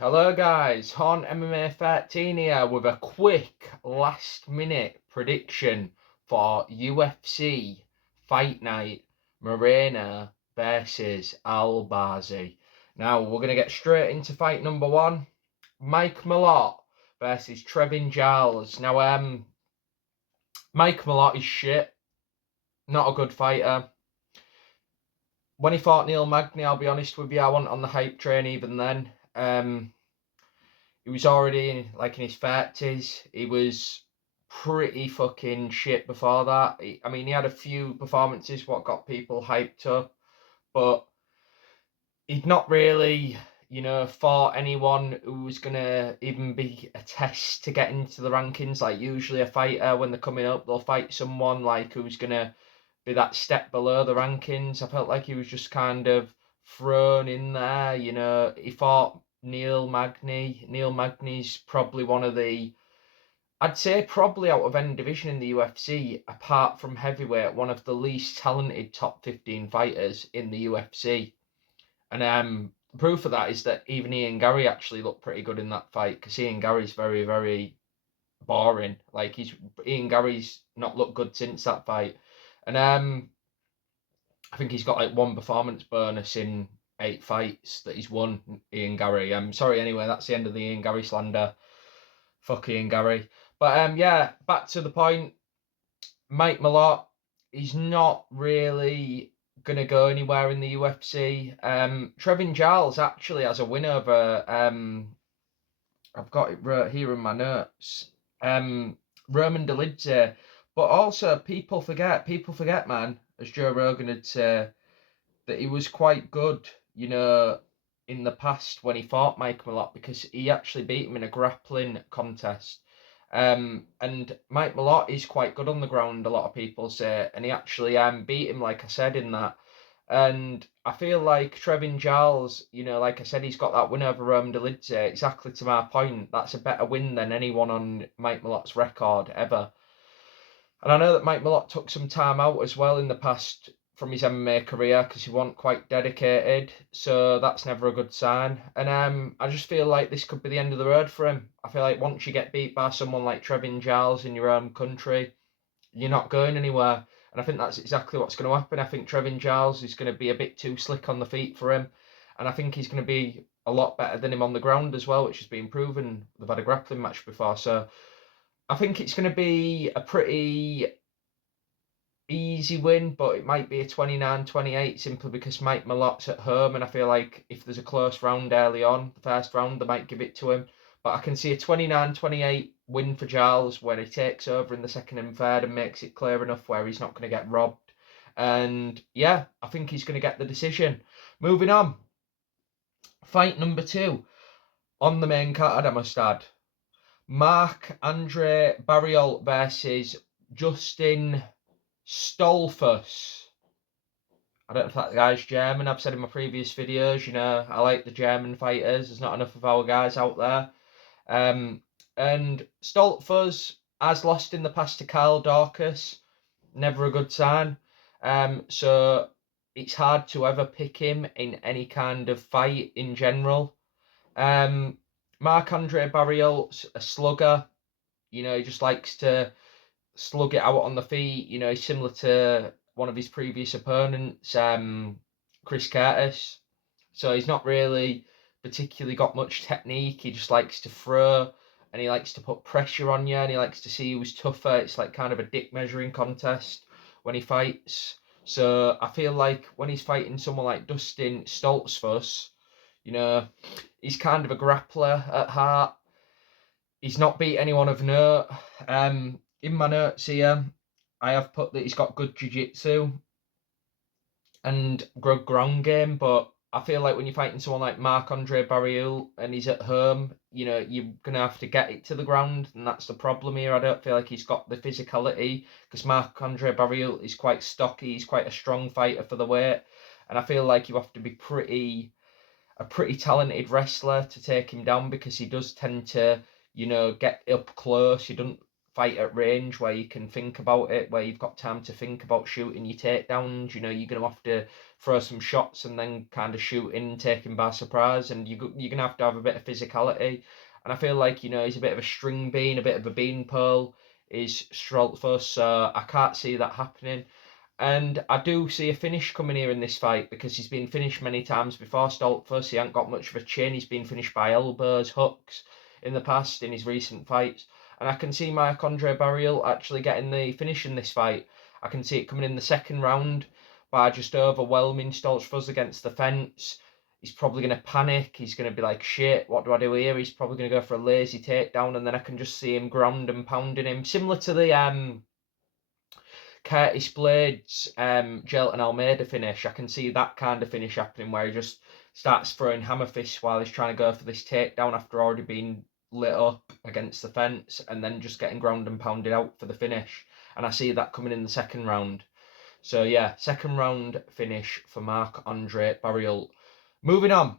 Hello guys, Horn MMA 13 here with a quick last minute prediction for UFC Fight Night Moreno versus Albazi. Now we're going to get straight into fight number one. Mike Malott versus Trevin Giles. Now Mike Malott is shit, not a good fighter. When he fought Neil Magny, I'll be honest with you, I wasn't on the hype train even then. He was already in his 30s. He was pretty fucking shit before that. He had a few performances what got people hyped up, but he'd not really, fought anyone who was gonna even be a test to get into the rankings. Like usually a fighter when they're coming up, they'll fight someone like who's gonna be that step below the rankings. I felt like he was just kind of thrown in there. He fought Neil Magny. Neil Magny's probably one of the, I'd say probably out of any division in the UFC, apart from heavyweight, one of the least talented top 15 fighters in the UFC. And proof of that is that even Ian Gary actually looked pretty good in that fight because Ian Gary's very, very boring. Ian Gary's not looked good since that fight. And I think he's got like one performance bonus in 8 fights that he's won, Ian Gary. I'm sorry anyway, that's the end of the Ian Gary slander. Fuck Ian Gary. But yeah, back to the point. Mike Malott, he's not really gonna go anywhere in the UFC. Trevin Giles actually has a win over I've got it right here in my notes. Roman Dolidze. But also people forget, man, as Joe Rogan had said, that he was quite good, in the past when he fought Mike Malott because he actually beat him in a grappling contest. And Mike Malott is quite good on the ground, a lot of people say, and he actually beat him, like I said, in that. And I feel like Trevin Giles, like I said, he's got that win over Rome Dolidze, exactly to my point. That's a better win than anyone on Mike Malott's record ever. And I know that Mike Malott took some time out as well in the past from his MMA career because he wasn't quite dedicated, so that's never a good sign. And I just feel like this could be the end of the road for him. I feel like once you get beat by someone like Trevin Giles in your own country, you're not going anywhere. And I think that's exactly what's going to happen. I think Trevin Giles is going to be a bit too slick on the feet for him. And I think he's going to be a lot better than him on the ground as well, which has been proven. They've had a grappling match before. So I think it's going to be a pretty easy win, but it might be a 29-28 simply because Mike Malott's at home. And I feel like if there's a close round early on, the first round, they might give it to him. But I can see a 29-28 win for Giles when he takes over in the second and third and makes it clear enough where he's not going to get robbed. And yeah, I think he's going to get the decision. Moving on. Fight number 2 on the main card, I must add. Marc-Andre Barriault versus Justin Stolfus. I don't know if that guy's German. I've said in my previous videos, I like the German fighters. There's not enough of our guys out there. And Stolfus has lost in the past to Kyle Dorcas. Never a good sign. So it's hard to ever pick him in any kind of fight in general. Marc-Andre Barriault's a slugger. He just likes to slug it out on the feet. He's similar to one of his previous opponents, Chris Curtis. So he's not really particularly got much technique. He just likes to throw and he likes to put pressure on you and he likes to see who's tougher. It's like kind of a dick measuring contest when he fights. So I feel like when he's fighting someone like Dustin Stoltzfus, he's kind of a grappler at heart. He's not beat anyone of note. In my notes here, I have put that he's got good jiu-jitsu and good ground game, but I feel like when you're fighting someone like Marc-Andre Barriault and he's at home, you're going to have to get it to the ground, and that's the problem here. I don't feel like he's got the physicality because Marc-Andre Barriault is quite stocky, he's quite a strong fighter for the weight, and I feel like you have to be a pretty talented wrestler to take him down because he does tend to, get up close. He doesn't fight at range where you can think about it, where you've got time to think about shooting your takedowns. You're going to have to throw some shots and then kind of shoot in, take him by surprise. And you're going to have a bit of physicality. And I feel like, he's a bit of a string bean, a bit of a beanpole, is Stoltzfus, so I can't see that happening. And I do see a finish coming here in this fight because he's been finished many times before. Stoltzfus, he hasn't got much of a chin. He's been finished by elbows, hooks in the past in his recent fights. And I can see Marc-Andre Barriel actually getting the finish in this fight. I can see it coming in the second round by just overwhelming Stoltzfus against the fence. He's probably going to panic. He's going to be like, shit, what do I do here? He's probably going to go for a lazy takedown, and then I can just see him ground and pounding him. Similar to the Curtis Blades, Jelton Almeida finish. I can see that kind of finish happening where he just starts throwing hammer fists while he's trying to go for this takedown after already being lit up against the fence, and then just getting ground and pounded out for the finish. And I see that coming in the second round. So yeah, second round finish for Marc-Andre Barriel. Moving on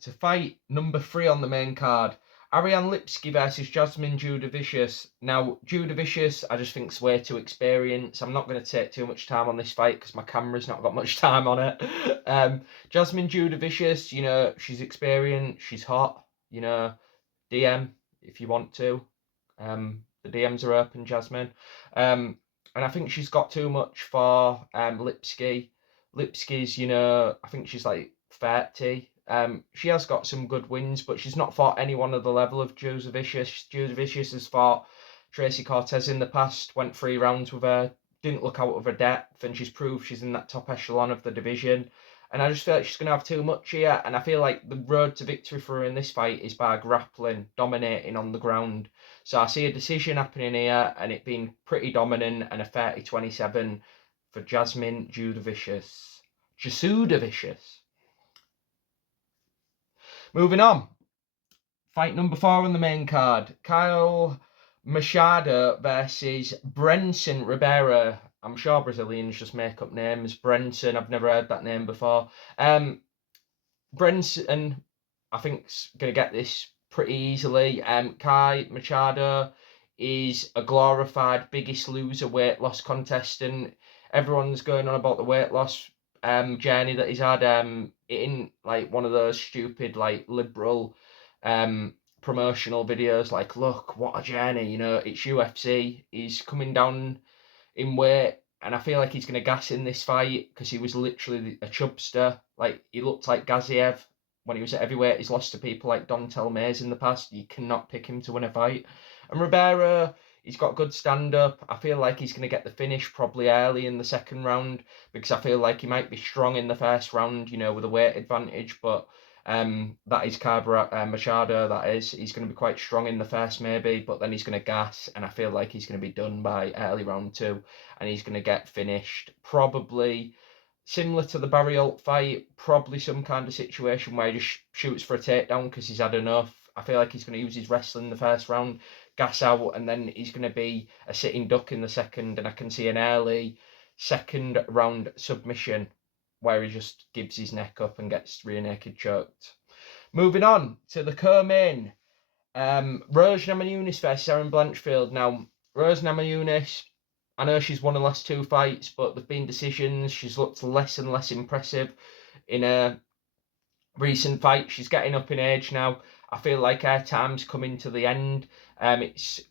to fight number 3 on the main card. Ariane Lipski versus Jasmine Judavicius. Now, Judavicius, I just think is way too experienced. I'm not going to take too much time on this fight because my camera's not got much time on it. Jasmine Judavicius, she's experienced, she's hot. DM if you want to. The DMs are open, Jasmine. And I think she's got too much for Lipski. Lipski's, I think she's like 30. She has got some good wins, but she's not fought anyone at the level of Judavicius. Judavicius has fought Tracy Cortez in the past, went 3 rounds with her, didn't look out of her depth, and she's proved she's in that top echelon of the division. And I just feel like she's going to have too much here, and I feel like the road to victory for her in this fight is by grappling, dominating on the ground. So I see a decision happening here, and it being pretty dominant, and a 30-27 for Jasmine Judavicius. Judavicius. Moving on. Fight number 4 on the main card. Kyle Machado versus Brenson Ribeiro. I'm sure Brazilians just make up names. Brenson, I've never heard that name before. Brenson, I think, is going to get this pretty easily. Kai Machado is a glorified Biggest Loser weight loss contestant. Everyone's going on about the weight loss journey that he's had in like one of those stupid like liberal promotional videos, like, look what a journey, it's UFC. He's coming down in weight, and I feel like he's going to gas in this fight because he was literally a chubster. Like, he looked like Gaziev when he was at heavyweight. He's lost to people like Dontel Mays in the past. You cannot pick him to win a fight. And Ribeiro, he's got good stand-up. I feel like he's going to get the finish probably early in the second round because I feel like he might be strong in the first round, with a weight advantage. But that is Machado, that is. He's going to be quite strong in the first maybe, but then he's going to gas, and I feel like he's going to be done by early round 2, and he's going to get finished. Probably similar to the Barriel fight, probably some kind of situation where he just shoots for a takedown because he's had enough. I feel like he's going to use his wrestling in the first round, gas out, and then he's going to be a sitting duck in the second, and I can see an early second round submission where he just gives his neck up and gets rear naked choked. Moving on to the co-main, Rose Namajunas versus Erin Blanchfield. Now, Rose Namajunas, I know she's won the last 2 fights, but there've been decisions. She's looked less and less impressive in a recent fight. She's getting up in age now. I feel like her time's coming to the end. It's,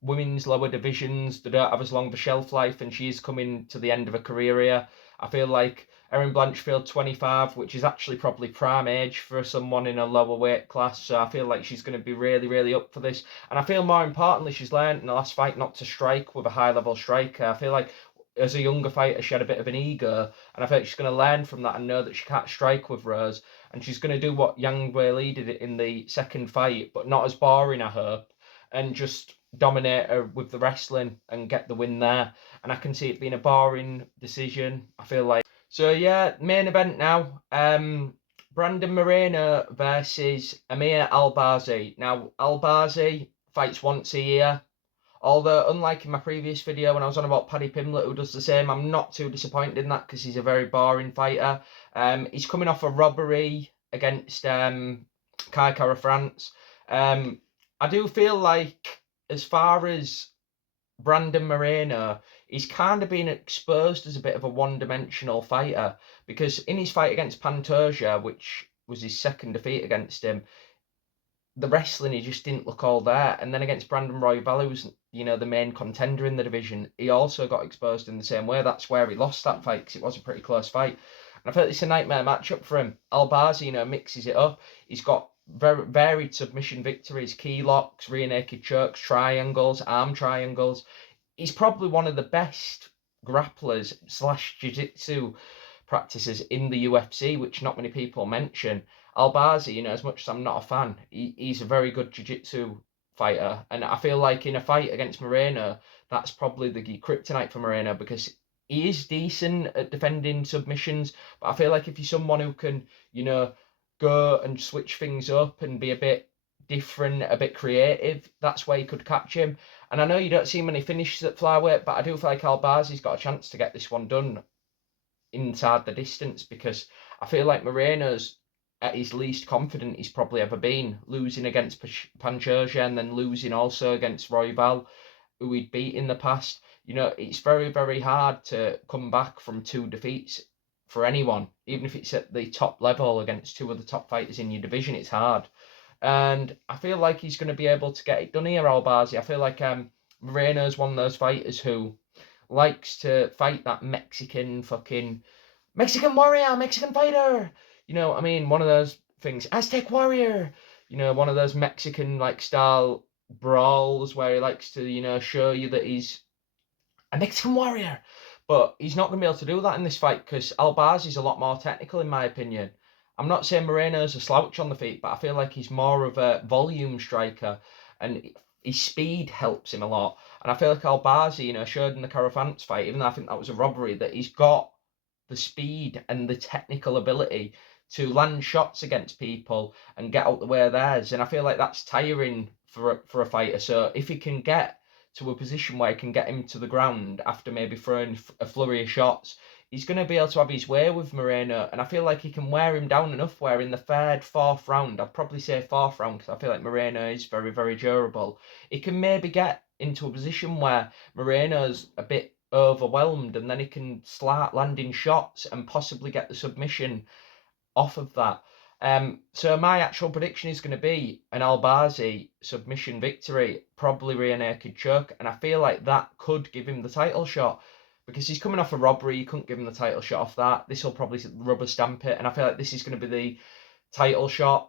women's lower divisions, they don't have as long of a shelf life, and she's coming to the end of her career here. I feel like Erin Blanchfield, 25, which is actually probably prime age for someone in a lower weight class. So I feel like she's going to be really, really up for this. And I feel more importantly, she's learned in the last fight not to strike with a high-level striker. I feel like as a younger fighter, she had a bit of an ego. And I feel like she's going to learn from that and know that she can't strike with Rose. And she's going to do what Yang Weili did in the second fight, but not as boring, I hope. And just dominate her with the wrestling and get the win there. And I can see it being a boring decision. I feel like. So yeah, main event now. Brandon Moreno versus Amir Albazi. Now, Albazi fights once a year. Although, unlike in my previous video when I was on about Paddy Pimblett, who does the same, I'm not too disappointed in that because he's a very boring fighter. He's coming off a robbery against Kai Kara France. I do feel like, as far as Brandon Moreno, he's kind of been exposed as a bit of a one-dimensional fighter, because in his fight against Pantoja, which was his second defeat against him, the wrestling, he just didn't look all there. And then against Brandon Royval, who's, you know, the main contender in the division, he also got exposed in the same way. That's where he lost that fight, because it was a pretty close fight. And I feel like it's a nightmare matchup for him. Albazi, you know, mixes it up. He's got very varied submission victories, key locks, rear naked chokes, triangles, arm triangles. He's probably one of the best grapplers slash jiu-jitsu practices in the UFC, which not many people mention. Albazi, you know, as much as I'm not a fan, he's a very good jiu-jitsu fighter. And I feel like in a fight against Moreno, that's probably the kryptonite for Moreno, because he is decent at defending submissions. But I feel like if you're someone who can, you know, go and switch things up and be a bit different, a bit creative, that's where you could catch him. And I know you don't see many finishes at flyweight, but I do feel like Albazi's got a chance to get this one done inside the distance, because I feel like Moreno's at his least confident he's probably ever been, losing against Pantoja and then losing also against Royval, who he'd beat in the past. You know, it's very, very hard to come back from 2 defeats for anyone, even if it's at the top level against 2 of the top fighters in your division. It's hard. And I feel like he's going to be able to get it done here, Albazi. I feel like Moreno's one of those fighters who likes to fight that Mexican warrior, Mexican fighter. You know what I mean? One of those things. Aztec warrior. You know, one of those Mexican like style brawls where he likes to, you know, show you that he's a Mexican warrior. But he's not going to be able to do that in this fight, because Albazi's a lot more technical, in my opinion. I'm not saying Moreno's a slouch on the feet, but I feel like he's more of a volume striker, and his speed helps him a lot. And I feel like Albazi, you know, showed in the Carafance fight, even though I think that was a robbery, that he's got the speed and the technical ability to land shots against people and get out the way of theirs. And I feel like that's tiring for a fighter. So if he can get to a position where he can get him to the ground after maybe throwing a flurry of shots, he's going to be able to have his way with Moreno. And I feel like he can wear him down enough where in the 3rd, 4th round, I'd probably say 4th round, because I feel like Moreno is very, very durable. He can maybe get into a position where Moreno's a bit overwhelmed, and then he can start landing shots and possibly get the submission off of that. So my actual prediction is going to be an Albazi submission victory, probably rear naked choke, and I feel like that could give him the title shot, because he's coming off a robbery. You couldn't give him the title shot off that. This will probably rubber stamp it, and I feel like this is going to be the title shot.